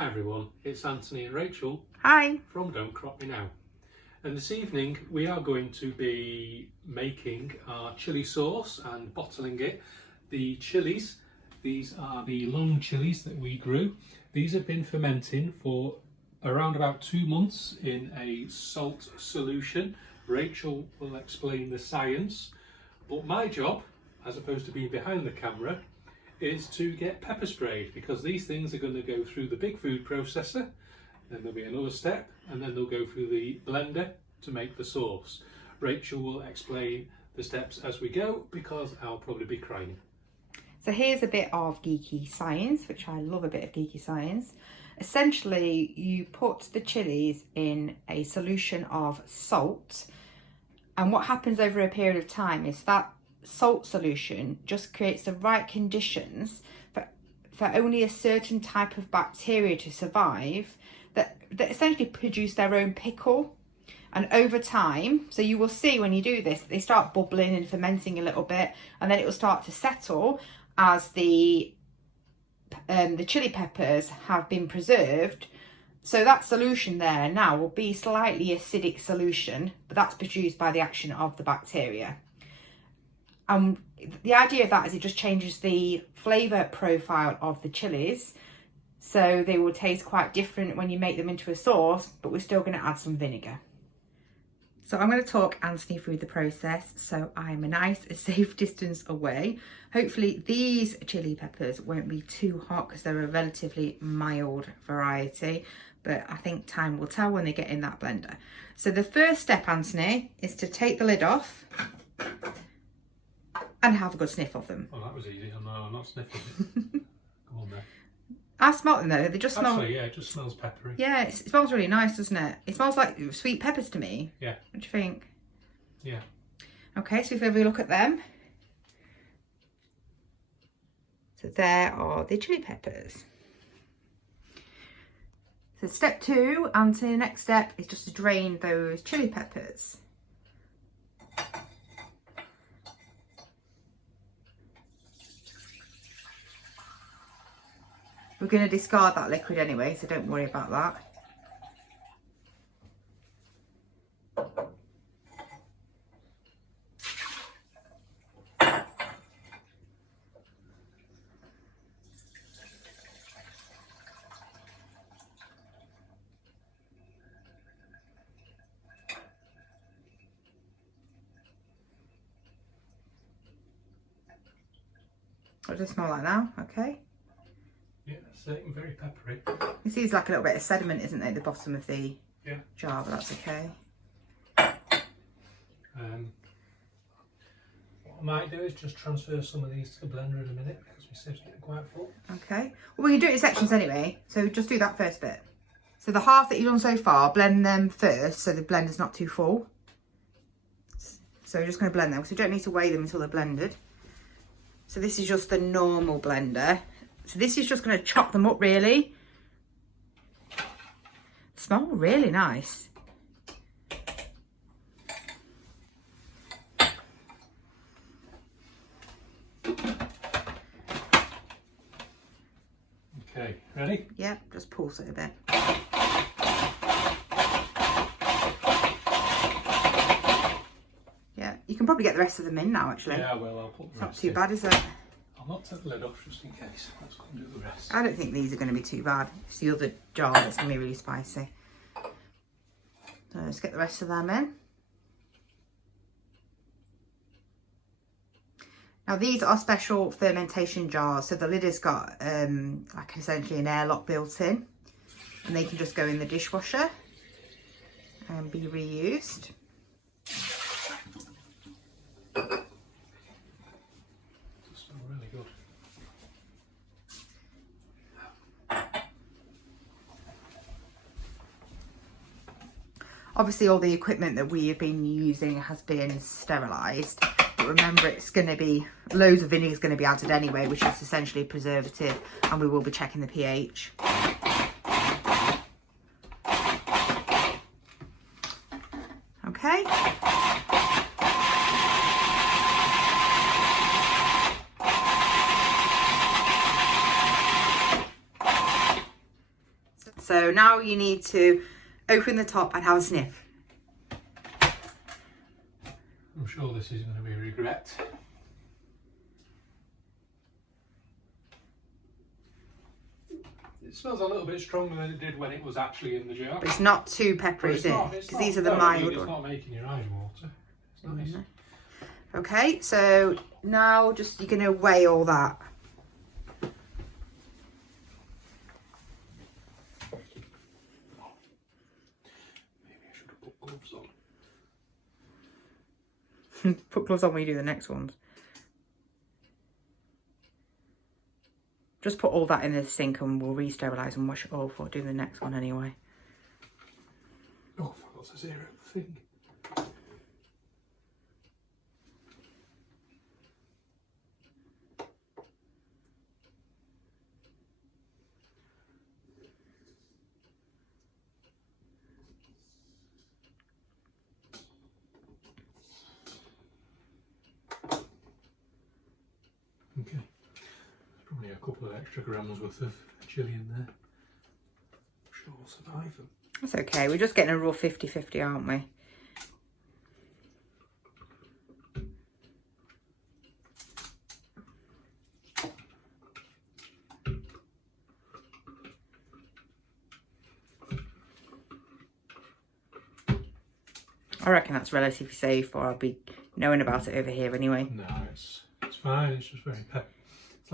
Hi everyone, it's Anthony and Rachel. Hi. From Don't Crop Me Now. And this evening we are going to be making our chilli sauce and bottling it. The chillies, these are the long chillies that we grew. These have been fermenting for around about 2 months in a salt solution. Rachel will explain the science, but my job, as opposed to being behind the camera, is to get pepper sprayed, because these things are going to go through the big food processor, then there'll be another step, and then they'll go through the blender to make the sauce. Rachel will explain the steps as we go, because I'll probably be crying. So here's a bit of geeky science, which I love a bit of geeky science. Essentially, you put the chilies in a solution of salt, and what happens over a period of time is that salt solution just creates the right conditions for only a certain type of bacteria to survive that essentially produce their own pickle. And over time, so you will see when you do this, they start bubbling and fermenting a little bit, and then it will start to settle as the chili peppers have been preserved. So that solution there now will be slightly acidic solution, but that's produced by the action of the bacteria. And the idea of that is it just changes the flavour profile of the chilies. So they will taste quite different when you make them into a sauce, but we're still going to add some vinegar. So I'm going to talk Anthony through the process, so I'm a nice safe distance away. Hopefully these chili peppers won't be too hot because they're a relatively mild variety, but I think time will tell when they get in that blender. So the first step, Anthony, is to take the lid off and have a good sniff of them. Oh, that was easy. I'm not sniffing it. Go on there. I smell them though, they just smell... Actually, yeah, it just smells peppery. Yeah, it smells really nice, doesn't it? It smells like sweet peppers to me. Yeah. What do you think? Yeah. Okay, so if we have a look at them. So there are the chili peppers. So step 2, and the next step is just to drain those chili peppers. We're going to discard that liquid anyway, so don't worry about that. What does it smell like now? Okay. Yeah, same, very peppery. You see, there's like a little bit of sediment, isn't there, at the bottom of the jar, but that's okay. What I might do is just transfer some of these to the blender in a minute, because we said it's getting quite full. Okay. Well, we can do it in sections anyway, so just do that first bit. So the half that you've done so far, blend them first, so the blender's not too full. So we're just going to blend them, because we don't need to weigh them until they're blended. So this is just the normal blender. So this is just going to chop them up really. Smell really nice. Okay, ready? Yep, just pulse it a bit. Yeah, you can probably get the rest of them in now actually. Yeah, well, I'll put the rest Not too in. bad, is it? I'll not take the lid off just in case. Let's go and do the rest. I don't think these are going to be too bad. It's the other jar that's going to be really spicy. So let's get the rest of them in. Now these are special fermentation jars, so the lid has got like essentially an airlock built in, and they can just go in the dishwasher and be reused. Really good. Obviously all the equipment that we have been using has been sterilised, but remember it's going to be, loads of vinegar is going to be added anyway, which is essentially a preservative, and we will be checking the pH. Okay. So now you need to open the top and have a sniff. I'm sure this is going to be a regret. It smells a little bit stronger than it did when it was actually in the jar. But it's not too peppery, is it? Because these are the mild ones. It's not making your eyes water. It's nice. Okay, so now just you're going to weigh all that. Maybe I should have put gloves on. Put gloves on when you do the next ones. Just put all that in the sink and we'll re-sterilise and wash it all before doing the next one anyway. Oh, I forgot to zero the thing. Okay. Probably a couple of extra grams worth of chilli in there. I'm sure we'll survive them. That's okay, we're just getting a raw 50-50, aren't we? I reckon that's relatively safe, or I'll be knowing about it over here anyway. No, it's fine, it's just very pepper. It's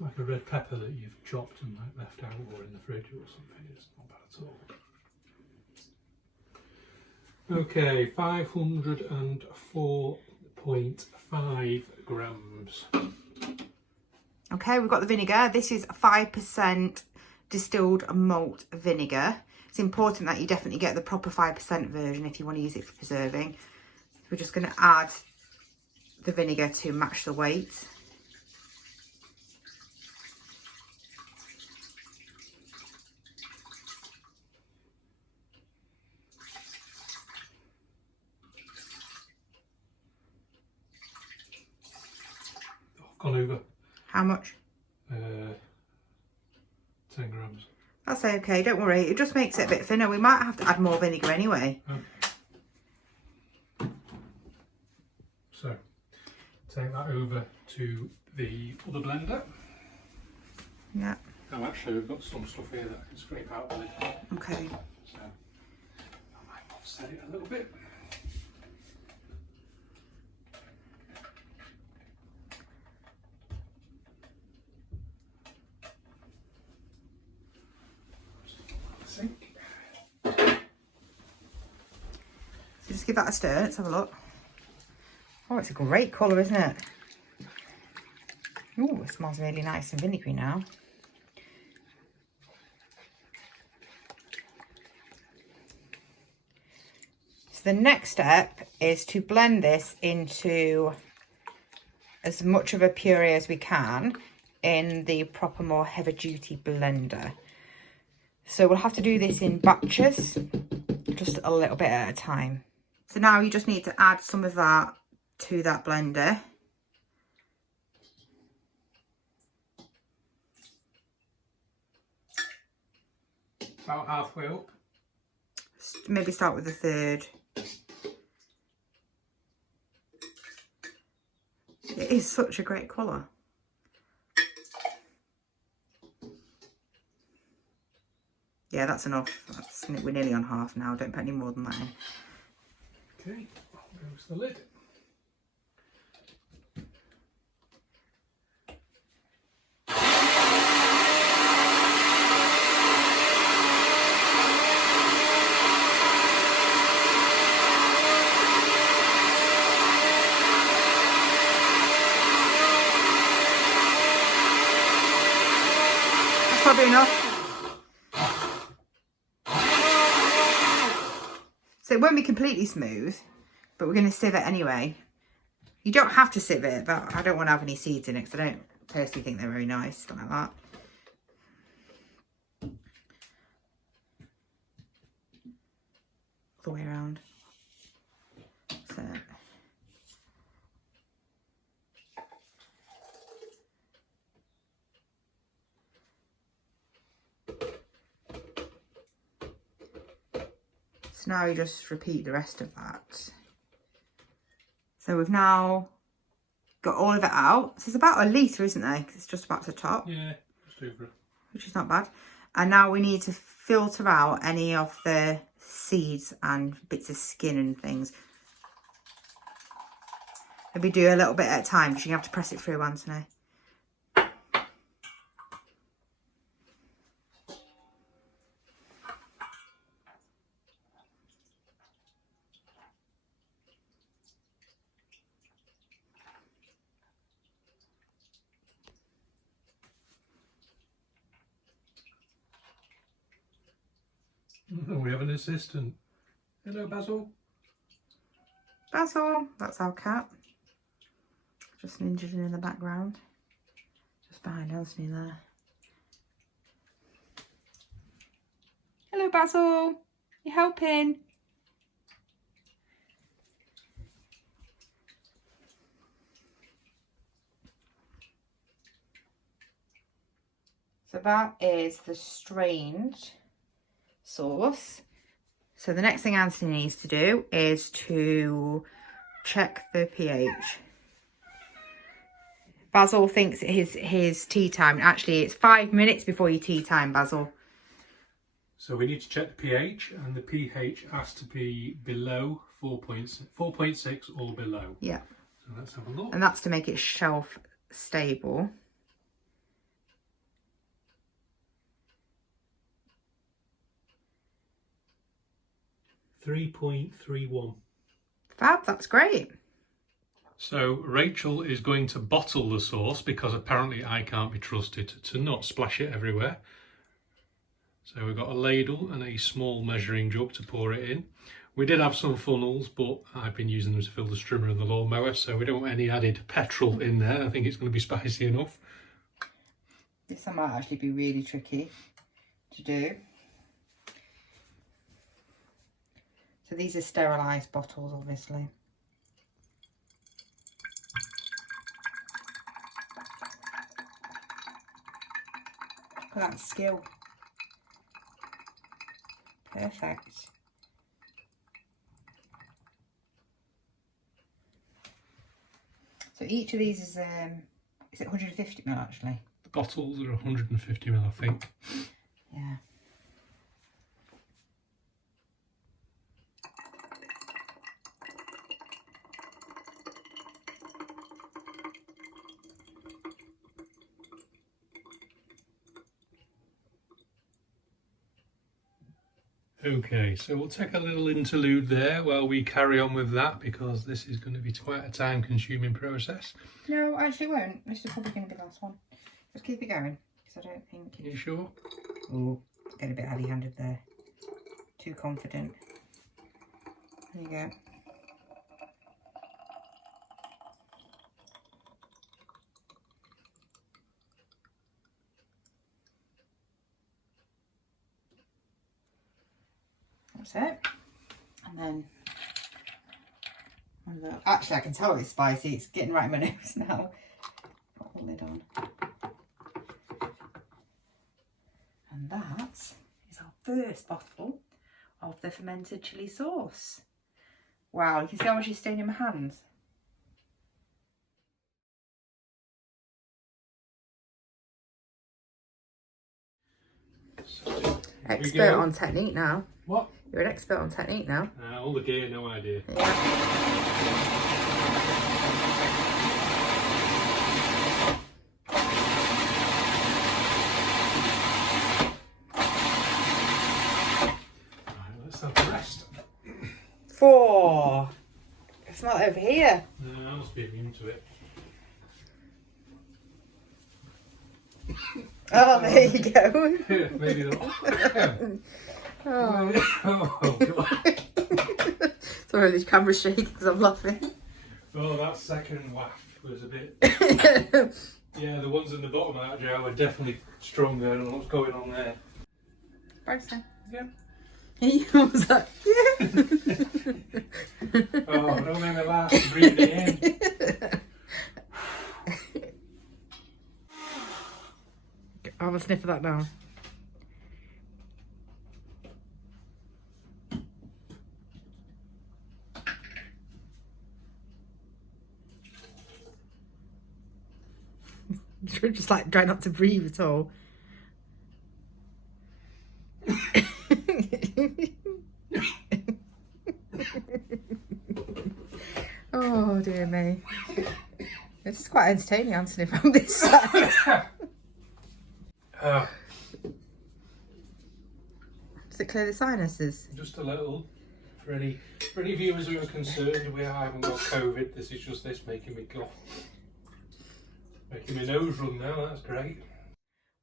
like a red pepper that you've chopped and left out or in the fridge or something. It's not bad at all. Okay, 504.5 grams. Okay, we've got the vinegar. This is 5% distilled malt vinegar. It's important that you definitely get the proper 5% version if you want to use it for preserving. We're just going to add the vinegar to match the weight. Gone over. How much? 10 grams. That's okay, don't worry. It just makes it a bit thinner. We might have to add more vinegar anyway. Okay. So, take that over to the other blender. Yeah. Oh, actually, we've got some stuff here that I can scrape out with it. Okay. So, I might offset it a little bit. Sink. So just give that a stir. Let's have a look. Oh, it's a great colour, isn't it? Oh, it smells really nice and vinegary now. So the next step is to blend this into as much of a puree as we can in the proper, more heavy-duty blender. So we'll have to do this in batches, just a little bit at a time. So now you just need to add some of that to that blender. About halfway up. Maybe start with the third. It is such a great colour. Yeah, that's enough. We're nearly on half now. Don't put any more than that in. Okay, goes the lid. That's probably enough. So it won't be completely smooth, but we're going to sieve it anyway. You don't have to sieve it, but I don't want to have any seeds in it because I don't personally think they're very nice, like that. All the way around. So. So now you just repeat the rest of that. So we've now got all of it out. So it's about a litre, isn't there? 'Cause it's just about the top. Yeah, just over it. Which is not bad. And now we need to filter out any of the seeds and bits of skin and things. Maybe do a little bit at a time because you have to press it through, Anthony. We have an assistant. Hello, Basil. Basil, that's our cat. Just ninjaing in the background. Just behind Anthony there. Hello, Basil. You helping? So that is the strained sauce. So the next thing Anthony needs to do is to check the pH. Basil thinks his tea time. Actually, it's 5 minutes before your tea time, Basil. So we need to check the pH, and the pH has to be below 4.6 or below. Yeah. So let's have a look. And that's to make it shelf stable. .31. Fab, that's great. So Rachel is going to bottle the sauce because apparently I can't be trusted to not splash it everywhere. So we've got a ladle and a small measuring jug to pour it in. We did have some funnels, but I've been using them to fill the strimmer and the lawnmower, so we don't want any added petrol in there. I think it's going to be spicy enough. This one might actually be really tricky to do. So these are sterilised bottles, obviously. Look at that skill. Perfect. So each of these is it 150 ml actually? The bottles are 150 ml, I think. Yeah. Okay, so we'll take a little interlude there while we carry on with that, because this is going to be quite a time-consuming process. No, actually won't. This is probably going to be the last one. Just keep it going, because I don't think... Are you sure? Oh, get a bit heavy-handed there. Too confident. There you go. That's it. And then, actually I can tell it's spicy, it's getting right in my nose now. Put the lid on. And that is our first bottle of the fermented chilli sauce. Wow, you can see how much is staying in my hands. So, Expert on technique now. What? You're an expert on technique now. All the gear, no idea. Yeah. 4. It's not over here. No, I must be immune to it. Oh, there you go. Maybe not. Oh. Oh, come on. Sorry, this camera's shaking because I'm laughing. Oh, that second waft was a bit... Yeah, the ones in the bottom of that jar were definitely stronger. I don't know what's going on there. Bryson. Yeah. He was like, yeah. Oh, don't make me laugh. Breathe it in. I'll have a sniff of that now. just like trying not to breathe at all. Oh dear me. It's just quite entertaining, Anthony, from this side. Does it clear the sinuses? Just a little. For any viewers who are concerned, I haven't got COVID. This is just this making me cough. Making my nose run now, that's great.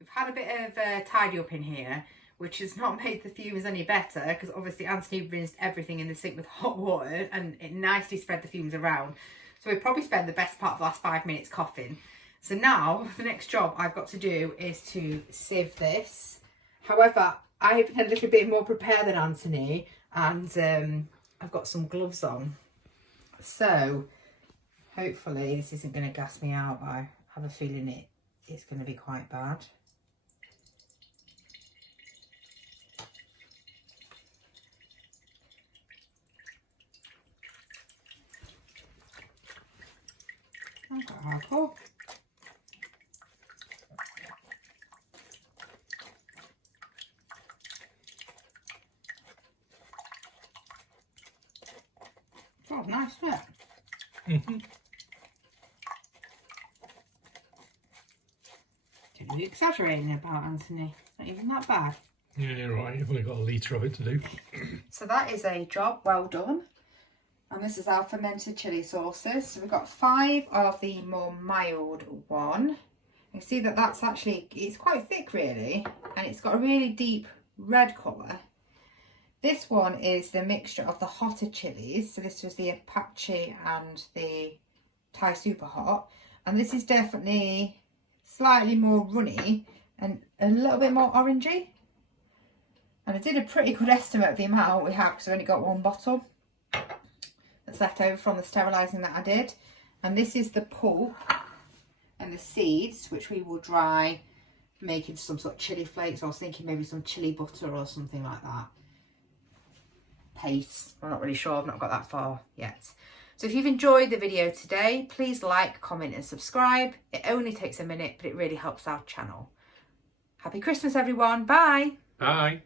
We've had a bit of tidy up in here, which has not made the fumes any better, because obviously Anthony rinsed everything in the sink with hot water and it nicely spread the fumes around. So we probably spent the best part of the last 5 minutes coughing. So now the next job I've got to do is to sieve this. However, I've been a little bit more prepared than Anthony, and I've got some gloves on. So hopefully this isn't going to gas me out. I have a feeling it's going to be quite bad. I've got hardcore. Oh, nice, isn't it? Mm-hmm. Don't be exaggerating about, Anthony. Not even that bad. Yeah, you're right. You've only got a litre of it to do. So that is a job well done. And this is our fermented chilli sauces. So we've got 5 of the more mild one. You can see that that's actually, it's quite thick really. And it's got a really deep red colour. This one is the mixture of the hotter chilies. So this was the Apache and the Thai Super Hot. And this is definitely slightly more runny and a little bit more orangey. And I did a pretty good estimate of the amount we have because I only got 1 bottle that's left over from the sterilising that I did. And this is the pulp and the seeds, which we will dry, making some sort of chilli flakes. I was thinking maybe some chilli butter or something like that. Paste. I'm not really sure. I've not got that far yet. So if you've enjoyed the video today, please like, comment and subscribe. It only takes a minute, but it really helps our channel. Happy Christmas, everyone. Bye. Bye.